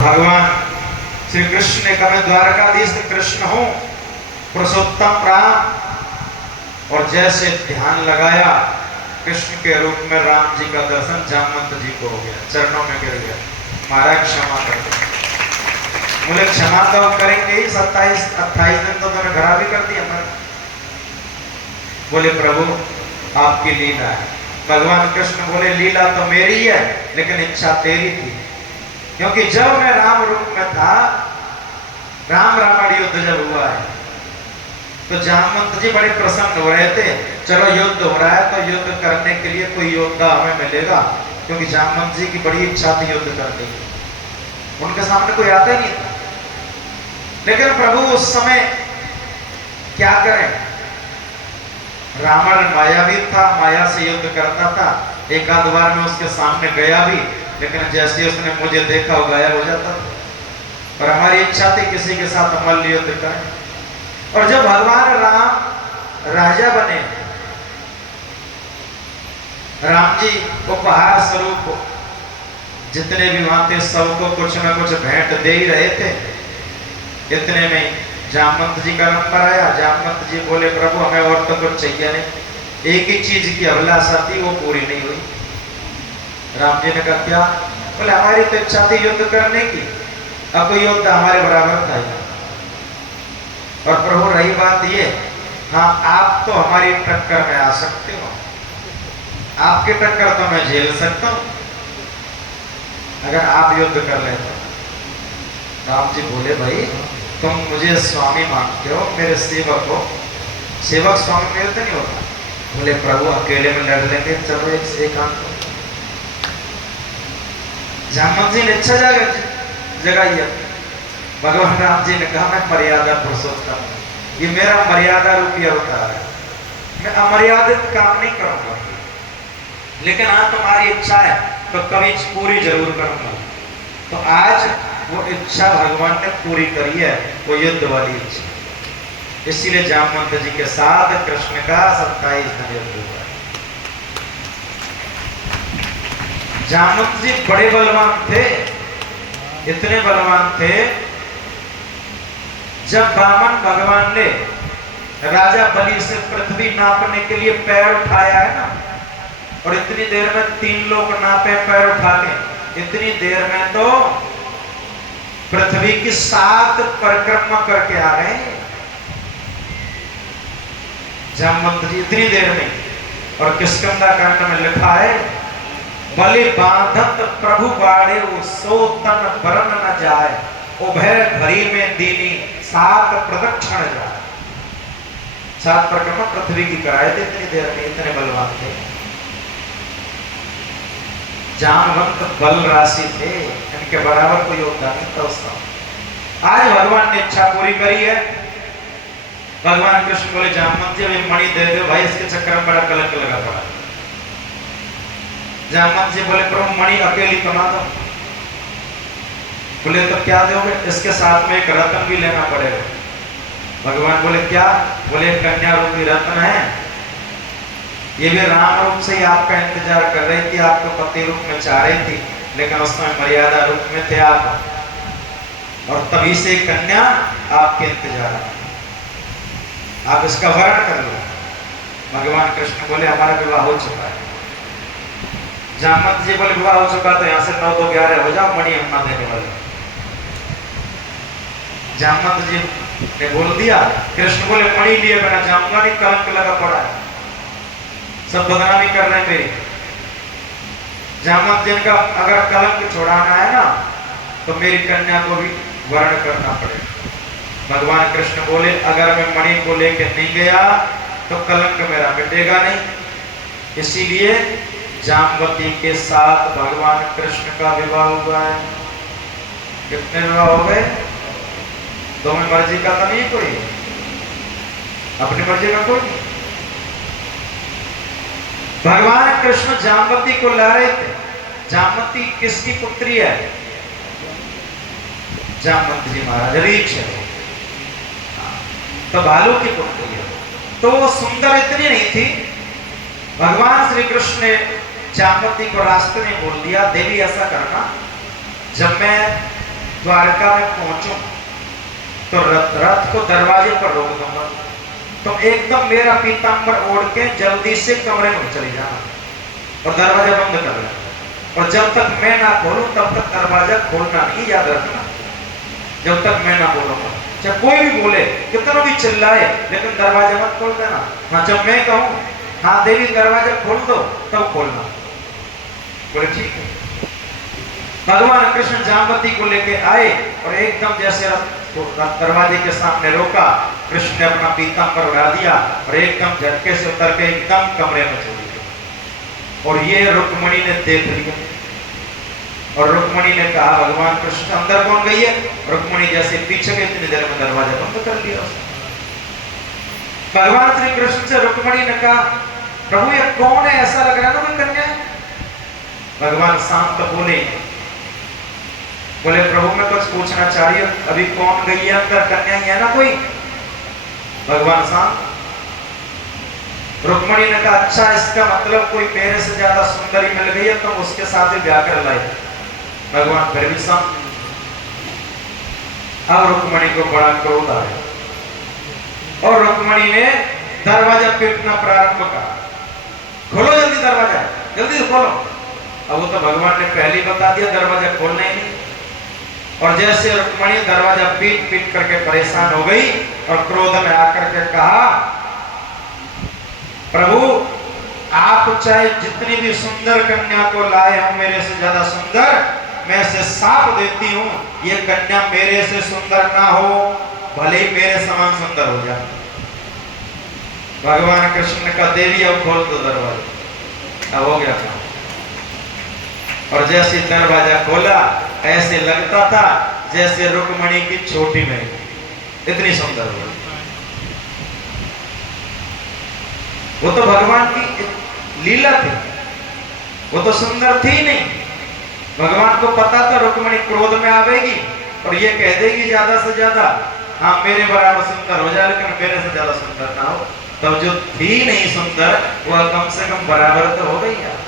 भगवान श्री कृष्ण ने कहा मैं द्वारकाधीश कृष्ण हूं, पुरुषोत्तम राम। और जैसे ध्यान लगाया कृष्ण के रूप में राम जी का दर्शन जामवंत जी को हो गया, चरणों में गिर गया, महाराज क्षमा कर दो। बोले क्षमा तो करेंगे ही, 27-28 दिन तो तुमने घरा भी कर दिया। बोले प्रभु आपकी लीला है। भगवान कृष्ण बोले लीला तो मेरी है लेकिन इच्छा तेरी थी, क्योंकि जब मैं राम रूप में था, राम रावण युद्ध जब हुआ है तो जामवंत जी बड़े प्रसन्न हो रहे थे। चलो युद्ध हो रहा है तो युद्ध करने के लिए कोई योद्धा हमें मिलेगा, क्योंकि जामवंत जी की बड़ी इच्छा थी युद्ध करने की, उनके सामने कोई आता ही नहीं था। लेकिन प्रभु उस समय क्या करें, रावण मायावी था, माया से युद्ध करता था। एक आध बार में उसके सामने गया भी, लेकिन जैसे उसने मुझे देखा वो गायब हो जाता था। और हमारी इच्छा थी किसी के साथ मल्ल युद्ध करें। और जब भगवान राम राजा बने, राम जी उपहार स्वरूप जितने भी वहां थे सबको कुछ न कुछ भेंट दे ही रहे थे। इतने में जामवंत जी का नंबर आया। जामवंत जी बोले प्रभु हमें और तो कुछ चाहिए नहीं, एक ही चीज की अभिलाषा थी वो पूरी नहीं हुई। राम जी ने कहा क्या? बोले हमारी तो इच्छा थी युद्ध करने की, अब कोई योद्धा हमारे बराबर था। और प्रभु रही बात ये, हाँ आप तो हमारी टक्कर में आ सकते हो, आपकी टक्कर तो मैं झेल सकता हूं अगर आप युद्ध कर ले तो। राम जी बोले भाई तुम मुझे स्वामी मानते हो, मेरे सेवक हो, सेवक स्वामी मेरे तो नहीं होता। बोले प्रभु अकेले में लड़ लेंगे, चलो एक काम। जामवंत जी ने इच्छा जगाई है। भगवान राम जी ने कहा मैं मर्यादा पुरुषोत्तम, ये मेरा मर्यादा रूपी अवतार है, मैं अमर्यादित काम नहीं करूंगा, लेकिन हाँ तुम्हारी इच्छा है तो कभी पूरी जरूर करूंगा। तो आज वो इच्छा भगवान ने पूरी करी है, वो युद्ध वाली इच्छा। इसीलिए जामवंत जी के साथ कृष्ण का 27 दिन युद्ध हुआ। जामवंत जी बड़े बलवान थे, इतने बलवान थे जब वामन भगवान ने राजा बलि से पृथ्वी नापने के लिए पैर उठाया है ना, और इतनी देर में 3 लोग नापे पैर उठा के, इतनी देर में तो पृथ्वी की 7 परिक्रमा करके आ गए जामवंत जी इतनी देर में। और किष्किंधा कांड में लिखा है बलि बांधत प्रभु बाड़े सो तन बरन न जाए, उभय घड़ी में दीनी 7 प्रदक्षिण जाए। 7 परिक्रमा पृथ्वी की कराए थे इतनी देर में, इतने बलवान थे जामवंत, बल राशि थे, इनके बराबर कोई योद्धा नहीं था उस समय। आज भगवान ने इच्छा पूरी करी है। भगवान कृष्ण बोले जामवंत जी अभी मणि दे दो भाई, इसके चक्कर में बड़ा कलंक लगा पड़ा। जामवंत जी बोले प्रभु मणि अकेली कमा दो। बोले तो क्या दोगे? इसके साथ में एक रत्न भी लेना पड़ेगा। भगवान बोले क्या? बोले कन्या रूपी रत्न है, ये भी राम रूप से ही आपका इंतजार कर रही थी, आपको पति रूप में चाह रही थी, लेकिन उस समय मर्यादा रूप में थे आप, और तभी से कन्या आपके इंतजार है, आप इसका वर्ण कर लो। भगवान कृष्ण बोले हमारा विवाह हो चुका है। जामवंत जी बोले विवाह हो चुका तो यहाँ से 9 2 11 हो जाओ, मणि हम ना देने वाले। जामवंत जी ने बोल दिया। कृष्ण बोले मणि लिए बिना जाऊंगा नहीं, कलंक लगा पड़ा है, सब बदनामी कर रहे हैं मेरी। जामवंत जी का अगर कलंक छुड़ाना है ना तो मेरी कन्या को भी वर्ण करना पड़ेगा। भगवान कृष्ण बोले अगर मैं मणि को लेकर नहीं गया तो कलंक मेरा मिटेगा नहीं। इसीलिए जामवती के साथ भगवान कृष्ण का विवाह हुआ है। कितने विवाह हो गए? तुम्हें मर्जी का तो नहीं कोई, अपनी मर्जी का कोई नहीं। भगवान कृष्ण जामवती को ला रहे थे। जामवती किसकी पुत्री है? जामवंत जी महाराज रीक्ष है, तो भालू की पुत्री है। तो वो सुंदर इतनी नहीं थी। भगवान श्री कृष्ण ने जामवती को रास्ते में बोल दिया देवी ऐसा करना, जब मैं द्वारका में पहुंचूं तो रथ को दरवाजे पर रोक दूंगा, तुम एकदम मेरा पीतांबर ओढ़ के जल्दी से कमरे में चली जाना और दरवाजा बंद कर लेना, और जब तक मैं ना खोलूं तब तक दरवाजा खोलना नहीं, याद रखना। जब तक मैं ना बोलूंगा, चाहे कोई भी बोले, कितना भी चिल्लाए, लेकिन दरवाजा मत खोल देना। हाँ, जब मैं कहूं हाँ देवी दरवाजा खोल दो तब खोलना। बोले ठीक है। भगवान कृष्ण जामवती को लेके आए और एकदम जैसे दरवाजे के सामने रोका, कृष्ण ने अपना पीतांबर उड़ा दिया और एकदम झटके से उतर के एकदम कमरे में चली गई। और ये रुक्मणी ने देख लिया और रुक्मणी ने कहा भगवान कृष्ण अंदर कौन गई है? रुक्मणी जैसे पीछे गई, इतनी देर में दरवाजा बंद कर लिया उसने। भगवान श्री कृष्ण से रुक्मणी ने कहा प्रभु ये कौन है, ऐसा लग रहा है ना कोई कन्या है। भगवान शांत बोले प्रभु मैं कुछ पूछना चाह रही हूं, अभी कौन गई है अंदर, कन्या ही है ना कोई? भगवान शांत। रुक्मणी ने कहा अच्छा, इसका मतलब कोई मेरे से ज्यादा सुंदरी मिल गई है, तुम तो उसके साथ ही ब्याह कर लाए। भगवान फिर भी शांत। अब रुक्मणी को बड़ा क्रोध आया और रुक्मणी ने दरवाजा पीटना प्रारंभ करा, खोलो जल्दी दरवाजा, जल्दी खोलो। अब वो तो भगवान ने पहले बता दिया दरवाजा खोलना ही नहीं। और जैसे रुक्मणी दरवाजा पीट पीट करके परेशान हो गई और क्रोध में आकर के कहा प्रभु आप चाहे जितनी भी सुंदर कन्या को लाए हो मेरे से ज्यादा सुंदर, मैं से साफ देती हूं ये कन्या मेरे से सुंदर ना हो, भले ही मेरे समान सुंदर हो जाए। भगवान कृष्ण ने कहा देवी अब खोल दो दरवाजा। अब हो गया काम। और जैसे दरवाजा खोला ऐसे लगता था जैसे रुक्मणी की छोटी बहन, इतनी सुंदर हो। वो तो भगवान की लीला थी, वो तो सुंदर थी नहीं। भगवान को पता था रुक्मणी क्रोध में आवेगी और ये कह देगी ज्यादा से ज्यादा हाँ मेरे बराबर सुंदर हो जाए, लेकिन मेरे से ज्यादा सुंदर ना हो। तब जो थी नहीं सुंदर वह कम से कम बराबर तो हो गई यार।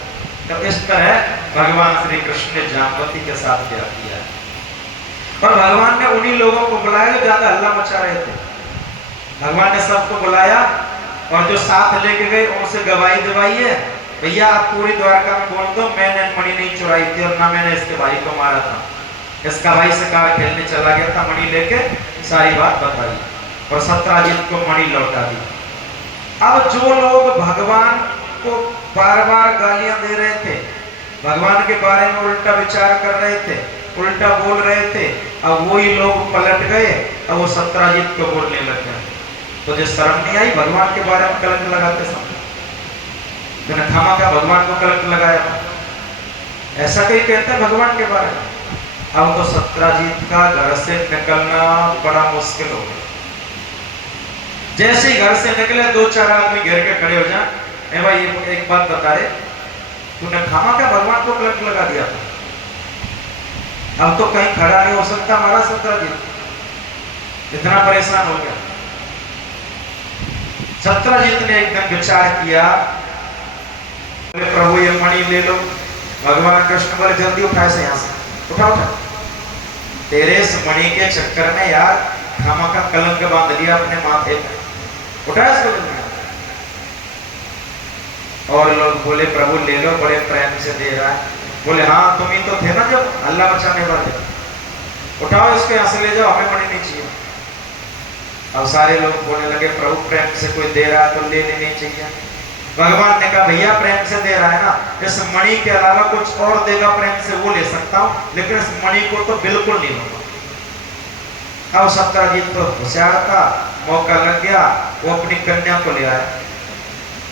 तो इस तरह भगवान श्री कृष्ण ने जामवती के साथ क्या किया। और भगवान ने उन्हीं लोगों को बुलाया जो ज्यादा हल्ला मचा रहे थे। भगवान ने सबको बुलाया और जो साथ लेके गए उनसे गवाही दिवाई है, भैया आप पूरी द्वारका में बोल दो मैंने मणि नहीं चुराई थी और ना मैंने इसके भाई को मारा था। इसका भाई शिकार खेलने चला गया था, मणि लेके सारी बात बताई और सत्यजीत को मणि लौटा दी। अब जो लोग भगवान को बार बार गालियां दे रहे थे, भगवान के बारे में उल्टा विचार कर रहे थे, उल्टा बोल रहे थे, अब वही लोग पलट गए, अब वो सत्यजीत को बोलने लग गए। तो जो शर्म नहीं आई भगवान के बारे में कलंक लगाते समय, मैंने थामा का भगवान को कलंक लगाया था, ऐसा कहीं कहते हैं भगवान के बारे में। अब तो सत्यजीत का घर से निकलना बड़ा मुश्किल हो गया। जैसे ही घर से निकले दो चार आदमी घेर के खड़े हो जाए, मैं भाई ये एक बात बता रहे, तूने खामा क्या भगवान को कलंक लगा दिया था, अब तो कहीं खड़ा नहीं हो सकता हमारा सत्यजीत। इतना परेशान हो गया। सत्यजीत ने एकदम विचार किया, प्रभु ये मणि ले लो। भगवान कृष्ण बोले जल्दी उठा से यहां से, उठा उठा। तेरे इस मणि के चक्कर में यार खामा का कलंक बांध लिया अपने माथे पे, उठा इसको जल्दी। और लोग बोले प्रभु ले लो, बड़े प्रेम से दे रहा है। बोले हाँ तुम ही तो थे ना जब हल्ला मचाने वाले, उठाओ इसको यहाँ से ले जाओ, हमें मणि नहीं चाहिए। अब सारे लोग बोलने लगे प्रभु प्रेम से कोई दे रहा है तो ले लेनी चाहिए। भगवान ने कहा भैया प्रेम से दे रहा है ना, इस मणि के अलावा कुछ और देगा प्रेम से वो ले सकता हूँ, लेकिन इस मणि को तो बिल्कुल नहीं लूंगा। अब सत्यजीत तो होशियार था, मौका लग गया, वो अपनी कन्या को ले आया।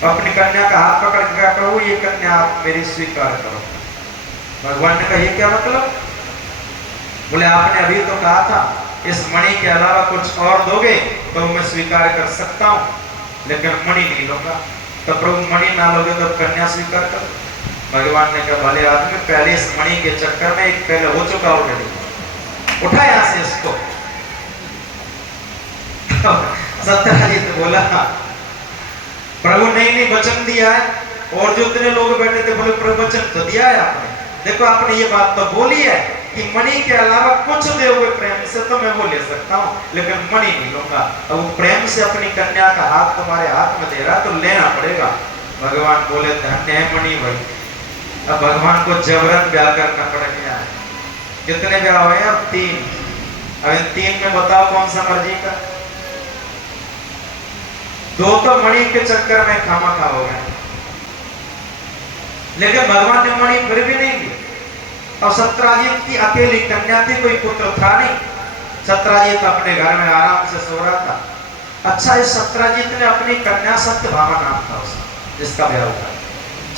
अपनी कन्या का हाथ पकड़ के कहा प्रभु ये कन्या आप मेरी स्वीकार करो। भगवान ने कहा ये क्या मतलब? बोले आपने अभी तो कहा था इस मणि के अलावा कुछ और दोगे तो मैं स्वीकार कर सकता हूँ, लेकिन मणि नहीं लूंगा। तो प्रभु मणि ना लोगे तो कन्या स्वीकार कर। भगवान ने कहा भले आदमी, पहले इस मणि के चक्कर में एक पहले हो चुका ऑलरेडी, उठा यहां से इसको। सत्यजीत बोला प्रभु नहीं वचन दिया है। और जो इतने लोग बैठे थे बोले प्रभु वचन तो दिया है आपने, देखो आपने ये बात तो बोली है, कि मणि के अलावा कुछ दोगे प्रेम से तो मैं वो ले सकता हूँ, लेकिन मणि नहीं लूंगा। अब वो प्रेम से अपनी कन्या का हाथ तुम्हारे हाथ में दे रहा तो लेना पड़ेगा। भगवान बोले धन्य है मणि भाई। अब भगवान को जबरन ब्याह करना पड़ गया है। कितने ब्याह हुए अब 3। अब इन 3 में बताओ कौन सा मर्जी का। 2 तो मणि के चक्कर में खामखा हो गए, लेकिन भगवान ने मणि फिर भी नहीं दी। और सत्यराजीत की अकेली कन्या थी, कोई पुत्र था नहीं। सत्यराजीत अपने घर में आराम से सो रहा था। अच्छा, इस सत्यराजीत ने अपनी कन्या सत्यभामा नाम था उसका, जिसका ब्याह हुआ।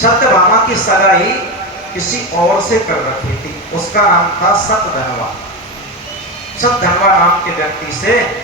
सत्यभामा की सगाई किसी और से कर रखी थी, उसका नाम था सतधनवा। सतधनवा नाम के व्यक्ति से